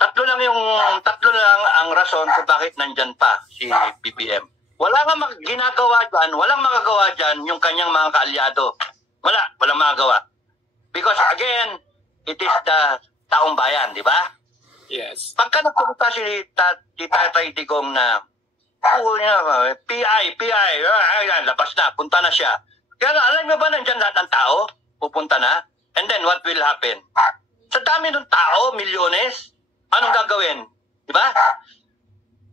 tatlo lang ang rason kung bakit nandyan pa si BBM. Wala nga ginagawa dyan, walang magagawa dyan yung kanyang mga kaalyado. Walang magagawa. Because again, it is the taong bayan, di ba? Yes. Pagka nagpunta si Tatay Digong na PI, labas na, punta na siya. Kaya alam mo ba nandyan lahat ng tao? Pupunta na? And then what will happen? Sa dami ng tao, milyones, anong gagawin? Di ba?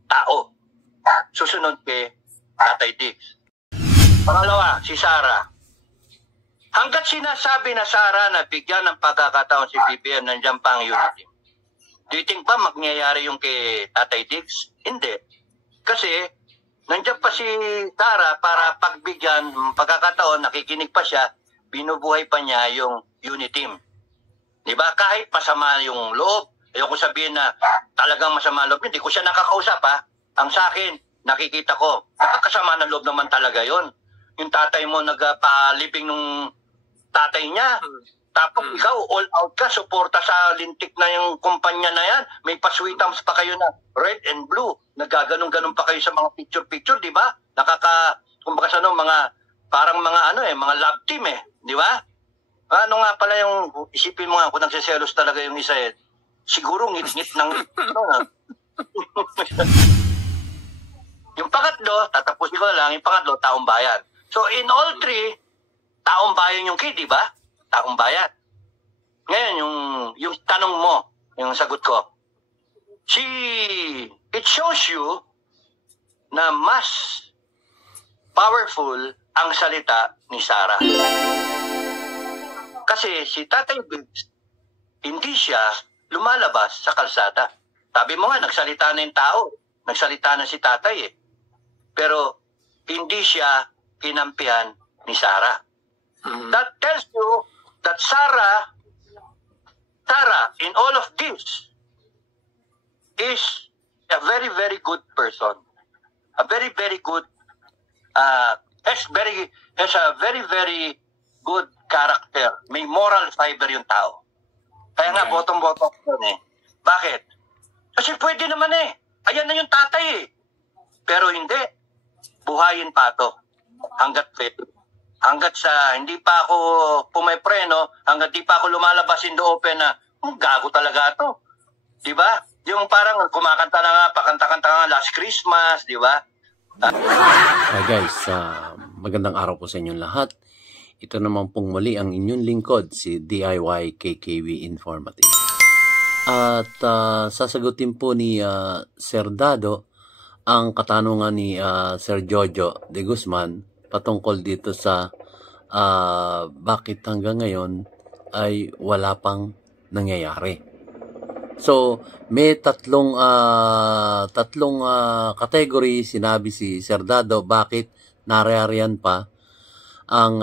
Tao. Susunod kay Tatay Diggs. Pangalawa, si Sara. Hanggat sinasabi na Sara na bigyan ng pagkakataon si BBM, nandiyan pa ang unity. Do you think ba mangyayari yung kay Tatay Diggs? Hindi. Kasi nandiyan pa si Sara para pagbigyan ng pagkakataon, nakikinig pa siya, binubuhay pa niya yung unity team. Diba? Kahit masama yung loob, ayoko sabihin na talagang masama loob, hindi ko siya nakakausap ha. Ang sa akin, nakikita ko, nakakasama ng loob naman talaga yon. Yung tatay mo nagpalibing nung tatay niya. Tapos ikaw, all out ka, suporta sa lintik na yung kumpanya na yan. May paswitams pa kayo na red and blue. Nagaganon-ganon pa kayo sa mga picture-picture, di ba? Kumbaga sa mga, parang mga mga love team di ba? Ano nga pala yung, isipin mo nga, kung nagsiselos talaga yung isa siguro ngit-ngit ng yung pangatlo, tatapusin ko na lang, yung pangatlo, taong bayan. So in all three, taong bayan yung kid, di ba? Taong bayan. Ngayon, yung tanong mo, yung sagot ko, it shows you na mas powerful ang salita ni Sara. Kasi si Tatay Diggs, hindi siya lumalabas sa kalsada. Sabi mo nga, nagsalita na yung tao. Nagsalita na si Tatay Pero hindi siya kinampihan ni Sara. That tells you that Sara, in all of this, is a very, very good person. A very, very good, has a very, very good character. May moral fiber yung tao. Kaya nga, bottom-bottom yun Bakit? Kasi pwede naman Ayan na yung tatay Pero hindi. Buhayin pa to. Hanggat pwede. Hanggat hindi pa ako pumaypreno, hanggat di pa ako lumalabas in the open na, gago talaga to. Di ba? Yung parang kumakanta na nga, pakanta-kanta nga last Christmas, di ba? Hi guys, magandang araw po sa inyong lahat. Ito naman pong muli ang inyong lingkod, si DIY KKV Informative. At sasagutin po ni Sir Dado ang katanungan ni Sir Jojo de Guzman patungkol dito sa bakit hanggang ngayon ay wala pang nangyayari. So, may tatlong category sinabi si Sir Dado bakit narayarian pa ang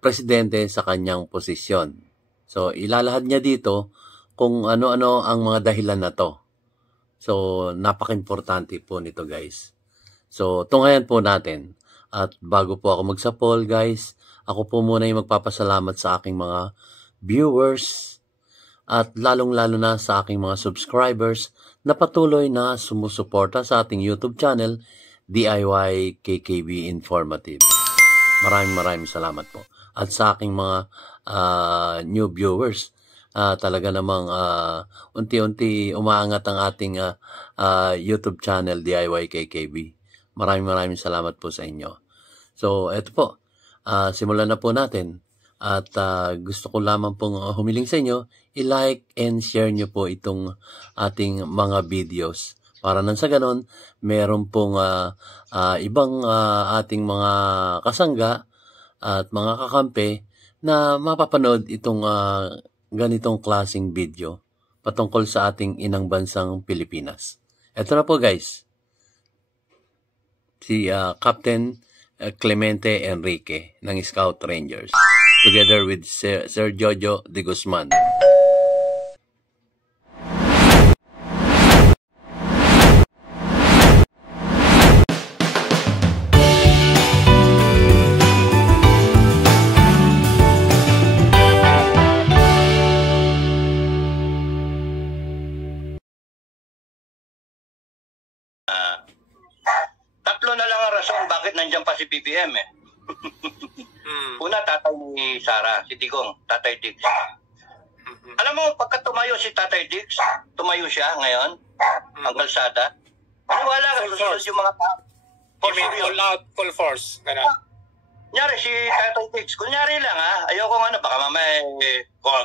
presidente sa kanyang posisyon. So, ilalahad niya dito kung ano-ano ang mga dahilan na to. So, napaka-importante po nito guys. So, tunghayan po natin. At bago po ako magsa-poll guys, ako po muna yung magpapasalamat sa aking mga viewers at lalong-lalo na sa aking mga subscribers na patuloy na sumusuporta sa ating YouTube channel, DIY KKB Informative. Maraming salamat po. At sa aking mga new viewers, talaga namang unti-unti umaangat ang ating YouTube channel, DIY KKB. Maraming salamat po sa inyo. So, eto po. Simulan na po natin. At gusto ko lamang pong humiling sa inyo, i-like and share nyo po itong ating mga videos. Para nang sa ganon, meron pong ibang ating mga kasangga at mga kakampi na mapapanood itong ganitong klaseng video patungkol sa ating inang bansang Pilipinas. Ito na po guys. Si Captain Clemente Enrique ng Scout Rangers together with Sir Jojo de Guzman. nandiyan pa si BBM eh. Una, tatay ni Sara, si Digong, Tatay Diggs. Alam mo, pagka tumayo si Tatay Diggs, tumayo siya ngayon, ang kalsada. Wala ka susunod yung mga tao. All out, full force. Ganun. Kunyari si Tatay Diggs, kunyari lang ayoko baka mamaya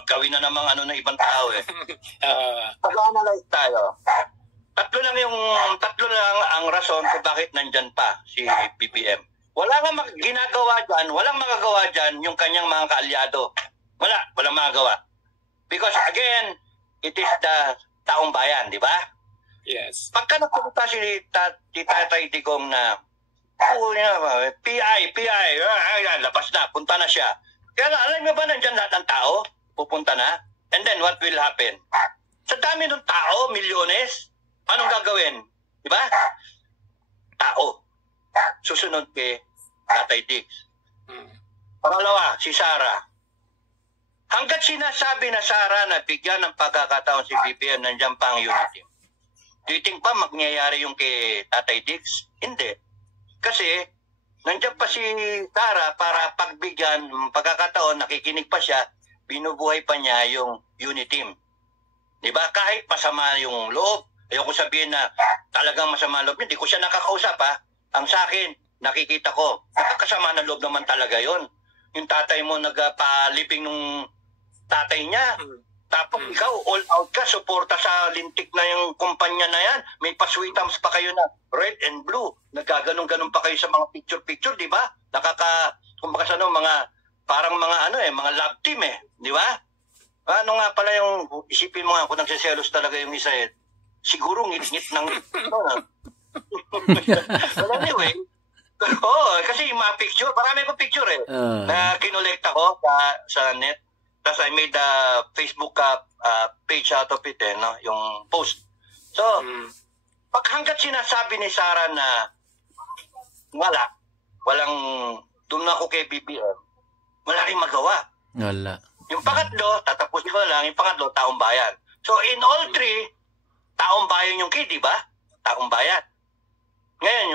gawin na namang ng ibang tao eh. Pag-analyze tayo. Tatlo lang ang rason kung bakit nandyan pa si BBM. Walang magagawa dyan yung kanyang mga kaalyado. Walang magagawa. Because again, it is the taong bayan, di ba? Yes. Pagka nagpunta si Tatay Digong na PI, labas na, punta na siya. Kaya alam mo ba nandyan lahat ng tao? Pupunta na. And then what will happen? Sa dami ng tao, milyones, anong gagawin? Di ba? Tao. Susunod kay Tatay Diggs. Pangalawa, si Sara. Hanggat sinasabi na Sara na bigyan ng pagkakataon si BBM, nandiyan pa ang unity. Do you think ba magyayari yung kay Tatay Diggs? Hindi. Kasi, nandiyan pa si Sara para pagbigyan ng pagkakataon, nakikinig pa siya, binubuhay pa niya yung unity team. Diba? Kahit masama yung loob, ayoko sabihin na talagang masama loob, hindi ko siya nakakausap Ang sa akin, nakikita ko, nakakasama na loob naman talaga yon. Yung tatay mo nagpaliping nung tatay niya. Tapos ikaw, all out ka, suporta sa lintik na yung kumpanya na yan. May pasweetams pa kayo na red and blue. Naggaganong-ganon pa kayo sa mga picture-picture, di ba? Kumbaga parang mga love team di ba? Ano nga pala yung, isipin mo kung nagsiselos talaga yung isa siguro ngit-ngit ng well, anyway, kasi yung mga picture, marami akong picture na kinolekta ko sa net. Tapos I made a Facebook page out of it, yung post. So, pag hanggat sinasabi ni Sara na walang doon ako kay BBM, wala rin magawa. Wala. Yung pangatlo, tatapusin ko na lang, yung pangatlo, taong bayan. So, in all three, taong bayan yung key, di ba? Taong bayan. Ngayon,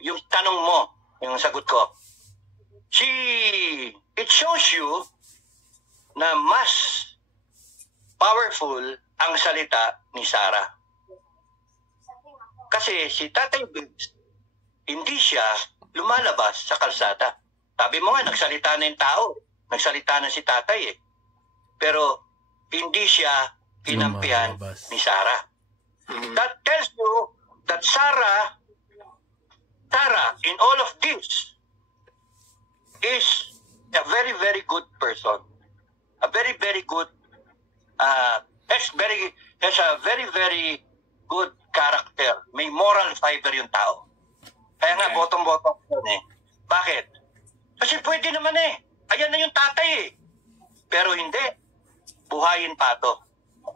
yung tanong mo, yung sagot ko, it shows you na mas powerful ang salita ni Sara. Kasi si Tatay Diggs, hindi siya lumalabas sa kalsada. Sabi mo nga, nagsalita na yung tao. Nagsalita na si Tatay Pero hindi siya kinampihan ni Sara. That tells you that Sara, in all of this, is a very, very good person. A very, very good, has a very, very good character. May moral fiber yung tao. Kaya nga, bottom-bottom yun Bakit? Kasi pwede naman Ayan na yung tatay Pero hindi. Buhayin pa to.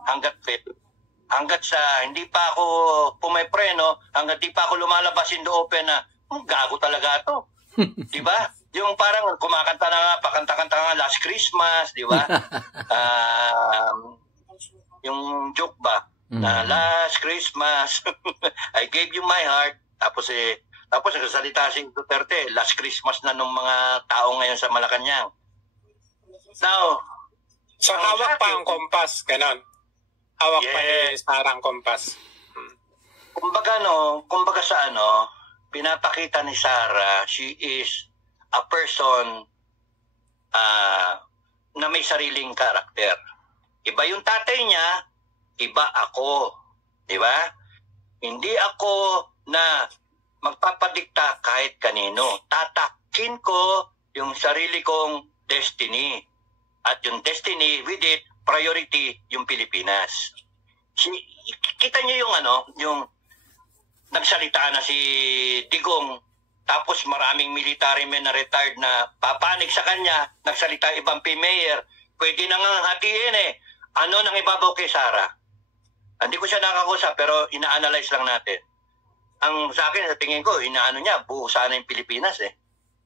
Hanggat hindi pa ako pumaypreno, hanggat di pa ako lumalabas in the open na, gago talaga to. Diba? Yung parang kumakanta na nga, pakanta-kanta nga Last Christmas, di ba? Yung joke ba? Na Last Christmas, I gave you my heart. Tapos nagsasalita si Duterte, Last Christmas na nung mga tao ngayon sa Malacanang. Now, so hawak pa ang kompas, ganon. Hawak pa ni Sara ang kompas. Kumbaga sa pinapakita ni Sara, she is a person na may sariling karakter. Iba yung tatay niya, iba ako. Di ba? Hindi ako na magpapadikta kahit kanino. Tatakin ko yung sarili kong destiny. At yung destiny, with it, priority yung Pilipinas. Kita niyo yung nagsalita na si Digong, tapos maraming military men na retired na papanig sa kanya, nagsalita ibang mayor, pwede na nga hatiin Ano nang ibabaw kay Sara? Hindi ko siya nakakusap, pero ina-analyze lang natin. Ang sa akin, sa tingin ko, niya, buo sana yung Pilipinas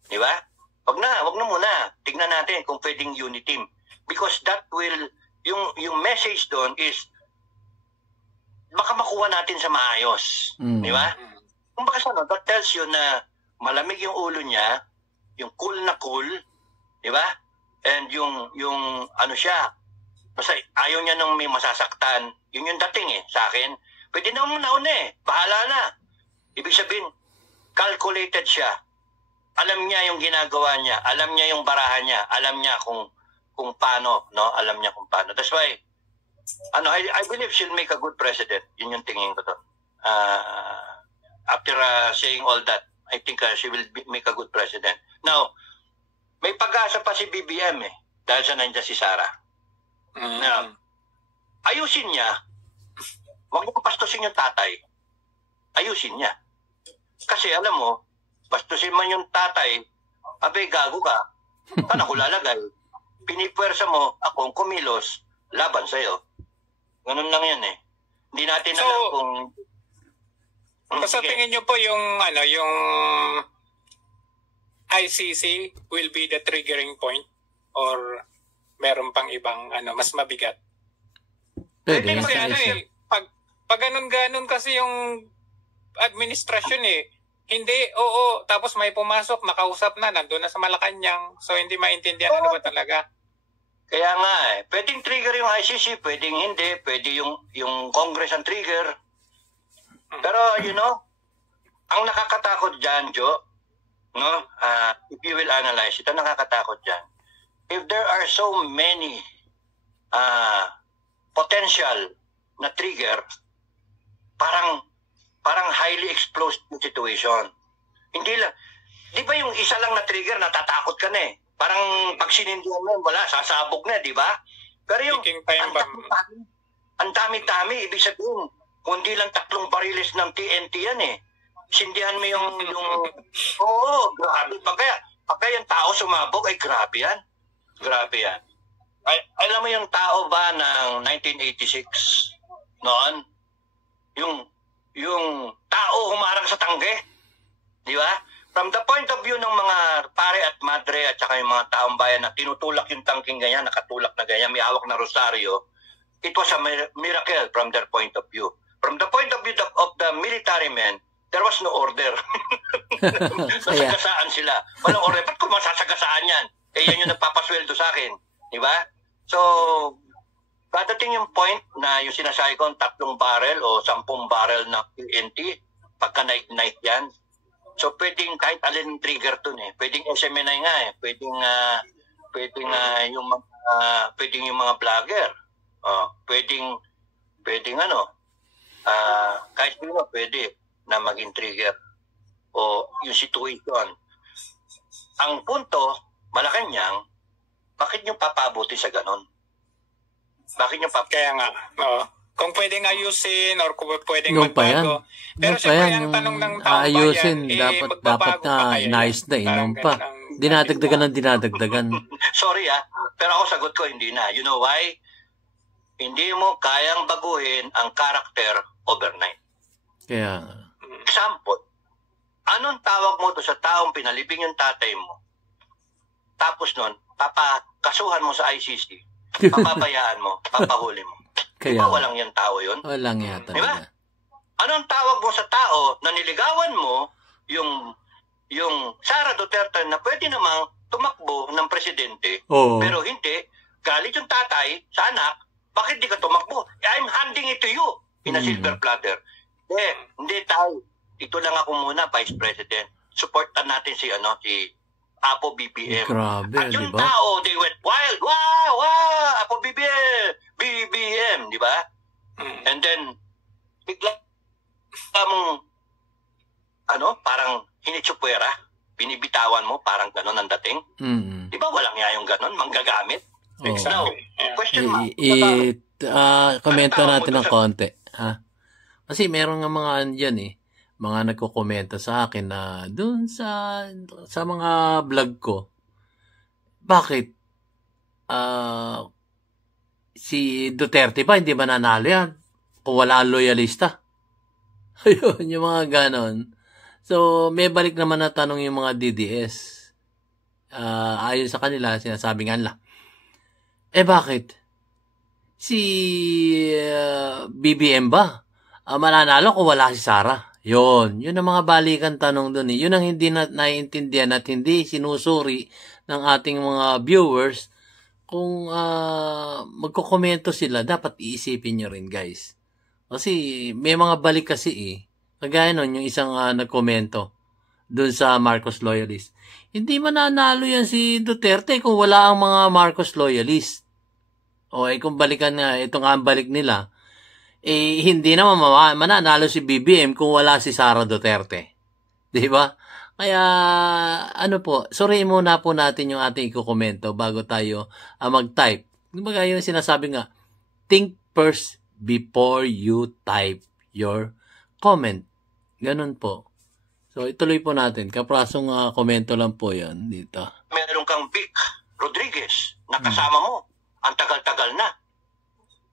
Di ba? Wag na muna. Tignan natin kung pwedeng unity team. Because that will, yung message doon is, baka makuha natin sa maayos. Di ba? Kung baka that tells you na malamig yung ulo niya, yung cool na cool, di ba? And yung ano siya, basta ayaw niya nung may masasaktan, yun yung dating sa akin. Pwede na nauna bahala na. Ibig sabihin, calculated siya. Alam niya yung ginagawa niya, alam niya yung barahan niya, alam niya kung paano, no? Alam niya kung paano. That's why, I believe she'll make a good president. Yun yung tingin ko to. After saying all that, I think she will make a good president. Now, may pag-asa pa si BBM dahil sa nandiyan si Sara. Now, ayusin niya. Huwag mo pastusin yung tatay. Ayusin niya. Kasi alam mo, pastusin man yung tatay, abay gago ka. Saan ako lalagay? Pinipwersa mo akong kumilos laban sa'yo. Ganun lang yan Hindi natin alam kung... Sa tingin nyo po yung ICC will be the triggering point or meron pang ibang mas mabigat? Pwede. Kasi pag ganun kasi yung administrasyon hindi, oo, tapos may pumasok, nakausap na, nandun na sa Malacanang, so hindi maintindihan ano ba talaga. Kaya nga pwedeng trigger yung ICC, pwedeng hindi, pwede yung Congress ang trigger. Pero ang nakakatakot dyan, Joe, no? If you will analyze, ito nakakatakot dyan. If there are so many potential na trigger, parang highly explosive situation. Hindi lang, di ba yung isa lang na trigger, natatakot ka na Parang pag sinindihan mo, wala, sasabog na, di ba? Pero yung, ang dami-dami, ibig sabihin, kundi lang 3 bariles ng TNT yan Sindihan mo yung grabe. Pagka yung tao sumabog, ay grabe yan. Grabe yan. Alam mo yung tao ba ng 1986 noon? Yung tao humarang sa tangke. Di ba? From the point of view ng mga pare at madre at saka yung mga taong bayan na tinutulak yung tangking ganyan, nakatulak na ganyan, may hawak na rosaryo, it was a miracle from their point of view. From the point of view of the military men, there was no order. Nasagasaan sila. Walang order. Ba't kung masasagasaan yan? Yan yung nagpapasweldo sa akin. Di ba? So, dadating yung point na yung sinasabi ko, 3 barrel o 10 barrel na TNT, pagka na-ignite yan. So, pwedeng kahit alin trigger to Pwedeng SMNI nga Pwedeng yung mga vlogger. Pwedeng kahit sino pwede na maging trigger o yung situation. Ang punto, Malacanang, bakit nyo papabuti sa ganon? Bakit nyo Kaya nga, kung pwedeng ayusin or kung pwedeng magbago. Pero siyempre ang tanong ng taong ayusin, bayan, dapat na inayos na, inom pa. Dinadagdagan. Sorry pero ako sagot ko hindi na. You know why? Hindi mo kayang baguhin ang character overnight. Kaya example, anong tawag mo to sa taong pinalibing yung tatay mo? Tapos nun, papakasuhan mo sa ICC, papabayaan mo, papahuli mo. Kaya, diba walang yung tao yun? Walang yata. Diba? Anong tawag mo sa tao na niligawan mo yung Sara Duterte na pwede namang tumakbo ng presidente, pero hindi, galit yung tatay sa anak, bakit di ka tumakbo? I'm handing it to you in a silver platter. Hindi tayo. Ito lang ako muna, Vice President. Supportan natin si Apo BBM. Grabe, at yung diba? tao, they went wild. Wow, Apo BBM, di ba? And then, bigla mong, parang hinitsupwera, binibitawan mo, parang gano'n ang dating. Di ba walang nga yung gano'n, manggagamit? Now, question mo. Komento natin ng konti. Kasi meron nga mga andyan mga nagko-komento sa akin na dun sa mga vlog ko, bakit si Duterte ba hindi mananalo yan kung wala ang loyalista? Ayun, yung mga ganon. So, may balik naman na tanong yung mga DDS. Ayon sa kanila, sinasabi nga nila, bakit? Si BBM ba? Mananalo kung wala si Sara. Yun ang mga balikan tanong doon eh. Yun ang hindi naiintindihan at hindi sinusuri ng ating mga viewers. Kung magkokomento sila, dapat iisipin nyo rin, guys. Kasi may mga balik kasi eh. Kagaya nun, yung isang nagkomento doon sa Marcos loyalist. Hindi mananalo yan si Duterte kung wala ang mga Marcos loyalist. O kung balikan nga, ito nga ang balik nila, hindi naman mananalo si BBM kung wala si Sara Duterte. Di ba? Kaya, suriin muna po natin yung ating ikukomento bago tayo mag-type. Kumbaga yung sinasabi nga, think first before you type your comment. Ganun po. So, ituloy po natin. Kaprasong komento lang po yan dito. Meron kang Vic Rodriguez na kasama mo. Ang tagal-tagal na.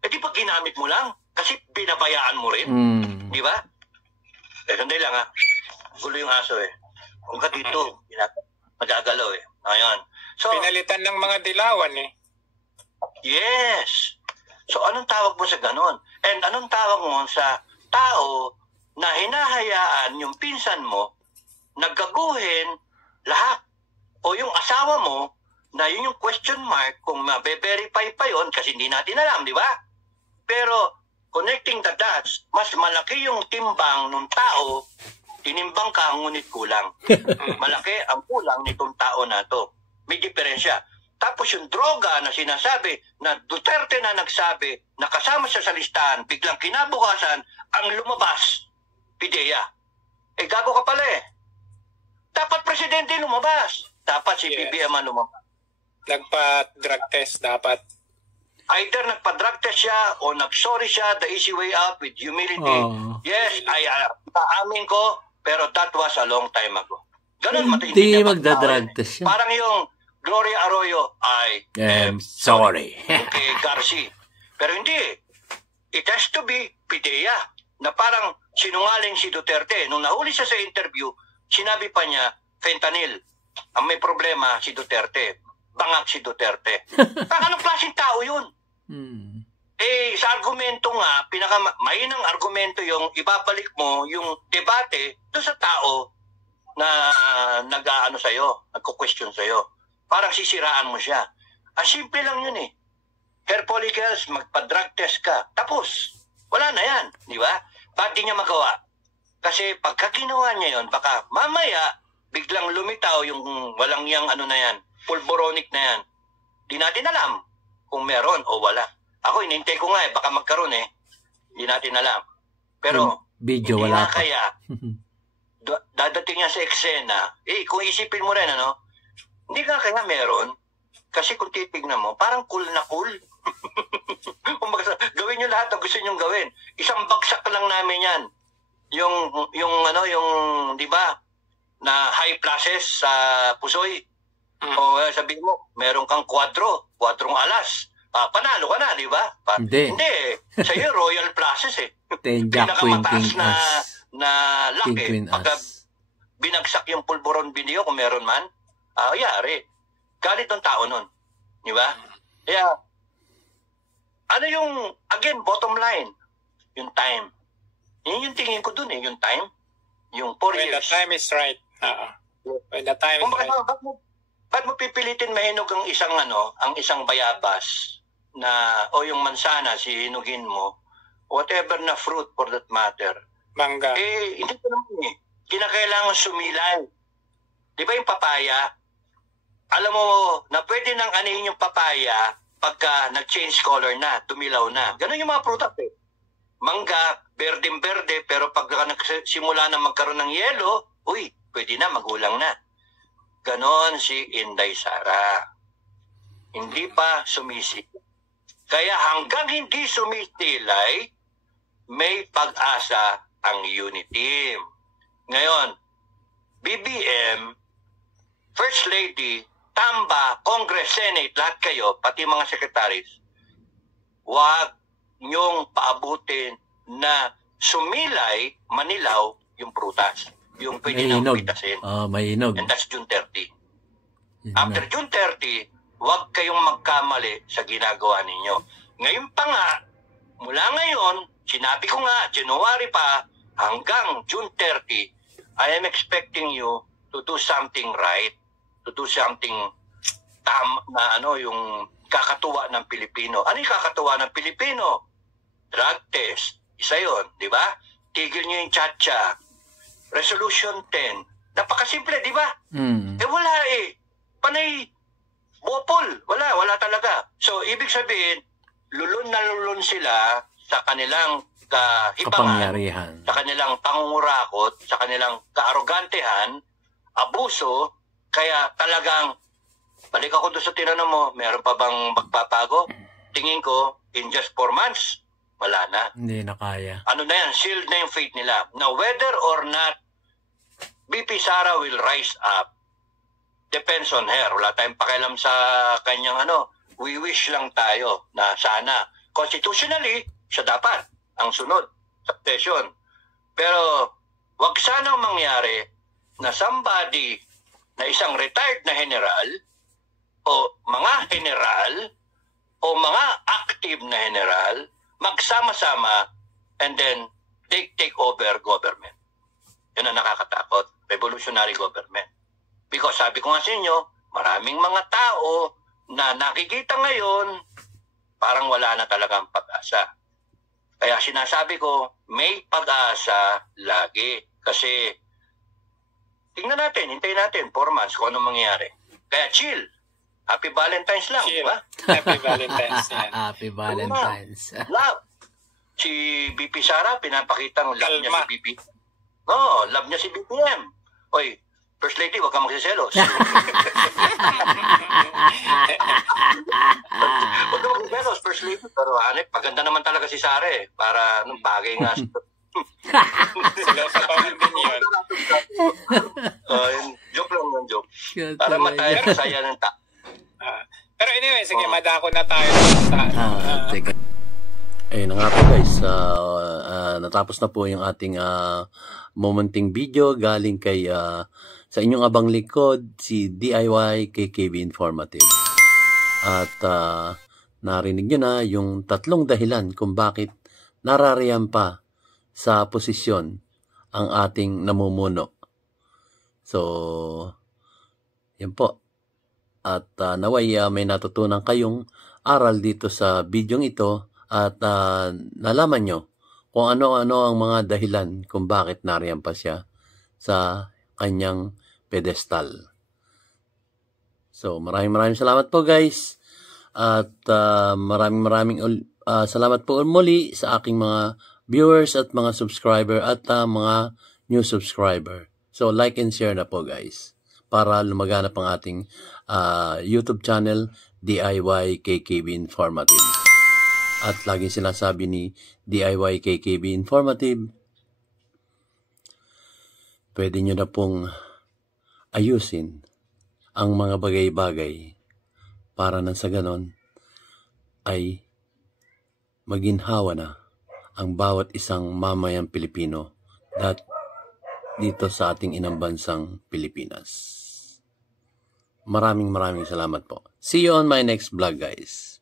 Di ba ginamit mo lang? Kasi binabayaan mo rin. Di ba? Sandali lang ha. Gulo yung aso eh. Kung ka dito, magagalaw eh. Ngayon. So, pinalitan ng mga dilawan eh. Yes. So, anong tawag mo sa ganon? And anong tawag mo sa tao na hinahayaan yung pinsan mo naggaguhin lahat? O yung asawa mo na yun yung question mark kung mabe-verify pa yun kasi hindi natin alam, di ba? Pero, connecting the dots, mas malaki yung timbang ng tao, tinimbang ka, ngunit kulang. Malaki ang kulang nitong tao na to. May diferensya. Tapos yung droga na sinasabi na Duterte na nagsabi na kasama siya sa listahan, biglang kinabukasan ang lumabas, PIDEA. Gago ka pala eh. Dapat presidente lumabas. Dapat si BBM ang lumabas. Nagpa-drug test dapat. Either nagpa-drug test siya o nag-sorry siya, the easy way out with humility. Yes, paamin ko, pero that was a long time ago. Ganun, hindi magda-drug test siya. Parang yung Gloria Arroyo, I am sorry. Okay, Garci. Pero hindi. It has to be PIDEA na parang sinungaling si Duterte. Nung nahuli siya sa interview, sinabi pa niya, fentanyl. Ang may problema si Duterte. Bangag si Duterte. Anong klaseng tao yun? Sa argumento nga, mainang argumento yung ibabalik mo yung debate doon sa tao na nag-aano sa'yo, nagko-question sa'yo. Parang sisiraan mo siya. Simple lang yun eh. Hair follicles, magpa-drug test ka. Tapos, wala na yan. Di ba? Ba't di niya magawa? Kasi pagka ginawa niya yun, baka mamaya, biglang lumitaw yung walang yang ano na yan, pulboronic na yan. Di natin alam kung meron o wala. Ako, inintay ko nga eh, baka magkaroon eh. Di natin alam. Pero, video hindi wala na kaya, dadating yan sa eksena, kung isipin mo rin, hindi nga kaya meron. Kasi kung titignan mo, parang cool na cool. Gawin nyo lahat na gusto nyo gawin. Isang bagsak lang namin yan. Yung di ba, na high flashes sa Pusoy. O sabihin mo, meron kang kwadrong alas. Panalo ka na, di ba? Hindi. Sa'yo, royal flashes eh. Tenjak Queen na laki. Pagka binagsak yung pulburon video, kung meron man, yari. Galit ng tao nun. Di ba? Kaya, again, bottom line, yung time. Yun yung tingin ko dun eh, yung time. Yung 4 years. When the time is right. When the time is right. Ba't mo pipilitin mahinog ang isang bayabas o yung mansana, hinugin mo, whatever na fruit for that matter. Mangga. Hindi ko naman eh. Kinakailangan sumilay. Di ba yung papaya? Alam mo na pwede nang anihin yung papaya pagka nag-change color na, tumilaw na. Ganun yung mga prutas eh. Mangga, berdeng-berde, pero pagka nagsimula na magkaroon ng yelo, pwede na, magulang na. Ganon si Inday Sara. Hindi pa sumisilay. Kaya hanggang hindi sumisilay, may pag-asa ang unity. Ngayon, BBM, First Lady, Tamba, Congress, Senate, lahat kayo, pati mga secretaries, huwag niyong paabutin na sumilay, manilaw yung prutas. Yung pwede nang pitasin. May inog. And that's June 30. After June 30, huwag kayong magkamali sa ginagawa ninyo. Ngayon pa nga, mula ngayon, sinabi ko nga, January pa, hanggang June 30, I am expecting you to do something right, to do something yung kakatuwa ng Pilipino. Ano yung kakatuwa ng Pilipino? Drug test. Isa yun, di ba? Tigil nyo yung tsa-tsa. Resolution 10. Napakasimple, di ba? Wala eh. Panay, bopol. Wala talaga. So, ibig sabihin, lulun na lulun sila sa kanilang kahibangan, sa kanilang pangungurakot, sa kanilang kaarogantehan, abuso, kaya talagang, balik ako doon sa tinanong mo, meron pa bang magpapago? Tingin ko, in just 4 months, wala na. Hindi na kaya. Ano na yan, sealed na yung fate nila. Now, whether or not BP Sara will rise up, depends on her. Wala tayong pakialam sa kanyang we wish lang tayo na sana. Constitutionally, siya dapat ang sunod sa session. Pero, wag sanang mangyari na somebody na isang retired na general o mga general o mga active na general magsama-sama and then take over government. Yun ang nakakatakot. Revolutionary government. Because sabi ko nga sa inyo, maraming mga tao na nakikita ngayon parang wala na talagang pag-asa. Kaya sinasabi ko, may pag-asa lagi. Kasi, tingnan natin, hintayin natin, 4 months kung anong mangyayari. Kaya chill. Happy Valentine's lang, di ba? Happy Valentine's yan. Happy Valentine's. Love. Si BP Sara, pinapakitang love niya Kalma. si BP. No, love niya si BBM. Oy, First Lady, huwag kang magsiselos. Huwag kang magsiselos, First Lady. Pero hanip, maganda naman talaga si Sara eh. Para nung bagay nga. Sila sa pamilya yun. Joke lang yung joke. Para mataya na saya ng Pero anyway, sige, madako na tayo sa Teka. Ayun na nga po guys, natapos na po yung ating momenting video galing kay sa inyong abang likod, si DIY KKB Informative. At narinig nyo na yung 3 dahilan kung bakit narariyan pa sa posisyon ang ating namumuno. So, yan po. At naway may natutunan kayong aral dito sa video ito at nalaman nyo kung ano-ano ang mga dahilan kung bakit nariyan pa siya sa kanyang pedestal. So, maraming salamat po guys. At maraming salamat po muli sa aking mga viewers at mga subscriber at mga new subscriber. So, like and share na po guys para lumaganap ang ating YouTube channel DIY KKB Informative. At laging sinasabi ni DIY KKB Informative, pwede nyo na pong ayusin ang mga bagay-bagay para nang sa ganon ay maginhawa na ang bawat isang mamayang Pilipino dito sa ating inang bansang Pilipinas. Maraming salamat po. See you on my next vlog guys.